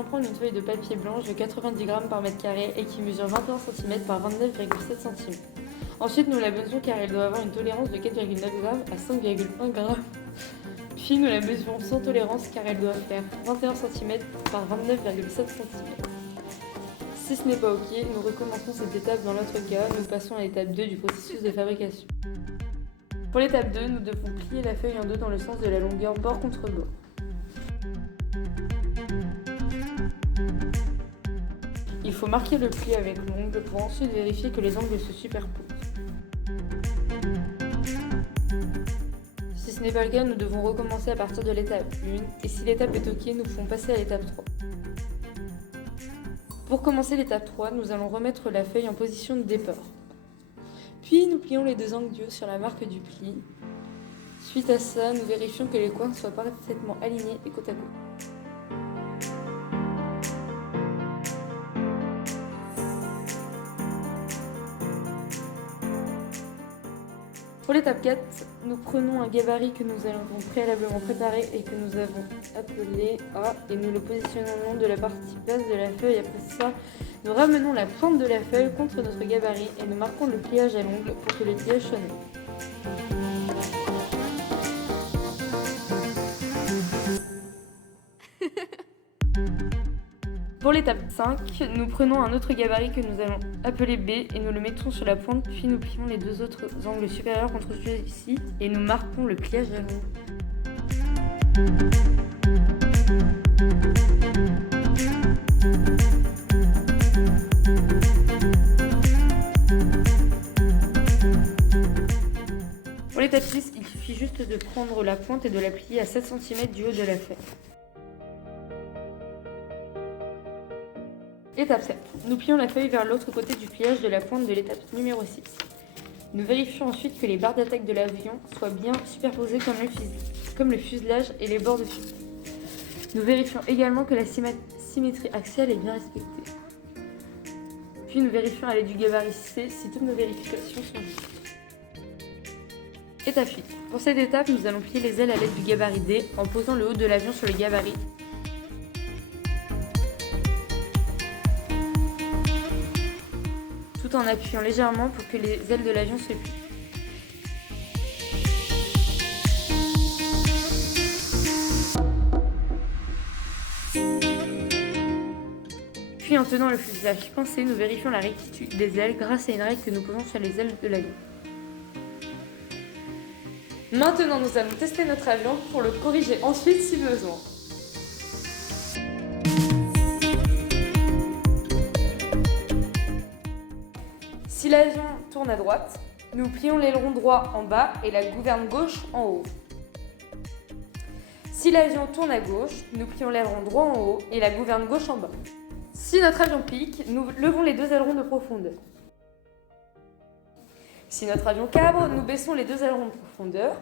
allons prendre une feuille de papier blanche de 90 grammes par mètre carré et qui mesure 21 cm par 29,7 cm. Ensuite, nous la mesurons car elle doit avoir une tolérance de 4,9 g à 5,1 g. Puis nous la mesurons sans tolérance car elle doit faire 21 cm par 29,7 cm. Si ce n'est pas OK, nous recommençons cette étape dans l'autre cas, nous passons à l'étape 2 du processus de fabrication. Pour l'étape 2, nous devons plier la feuille en deux dans le sens de la longueur bord contre bord. Il faut marquer le pli avec l'ongle pour ensuite vérifier que les angles se superposent. Si ce n'est pas le cas, nous devons recommencer à partir de l'étape 1 et si l'étape est OK, nous pouvons passer à l'étape 3. Pour commencer l'étape 3, nous allons remettre la feuille en position de départ. Puis nous plions les deux angles du haut sur la marque du pli. Suite à ça, nous vérifions que les coins soient parfaitement alignés et côte à côte. Pour l'étape 4, nous prenons un gabarit que nous avons préalablement préparé et que nous avons appelé A et nous le positionnons le long de la partie basse de la feuille. Après ça, nous ramenons la pointe de la feuille contre notre gabarit et nous marquons le pliage à l'ongle pour que le pliage soit net. Pour l'étape 5, nous prenons un autre gabarit que nous allons appeler B et nous le mettons sur la pointe, puis nous plions les deux autres angles supérieurs contre celui-ci et nous marquons le pliage à l'ongle. Pour l'étape 6, il suffit juste de prendre la pointe et de la plier à 7 cm du haut de la feuille. Étape 7. Nous plions la feuille vers l'autre côté du pliage de la pointe de l'étape numéro 6. Nous vérifions ensuite que les barres d'attaque de l'avion soient bien superposées comme le fuselage et les bords de fusil. Nous vérifions également que la symétrie axiale est bien respectée. Puis nous vérifions à l'aide du gabarit C si toutes nos vérifications sont justes. Étape 8. Pour cette étape, nous allons plier les ailes à l'aide du gabarit D en posant le haut de l'avion sur le gabarit. Tout en appuyant légèrement pour que les ailes de l'avion se plient. Puis en tenant le fuselage pincé, nous vérifions la rectitude des ailes grâce à une règle que nous posons sur les ailes de l'avion. Maintenant, nous allons tester notre avion pour le corriger ensuite si besoin. Si l'avion tourne à droite, nous plions l'aileron droit en bas et la gouverne gauche en haut. Si l'avion tourne à gauche, nous plions l'aileron droit en haut et la gouverne gauche en bas. Si notre avion pique, nous levons les deux ailerons de profondeur. Si notre avion cabre, nous baissons les deux ailerons de profondeur.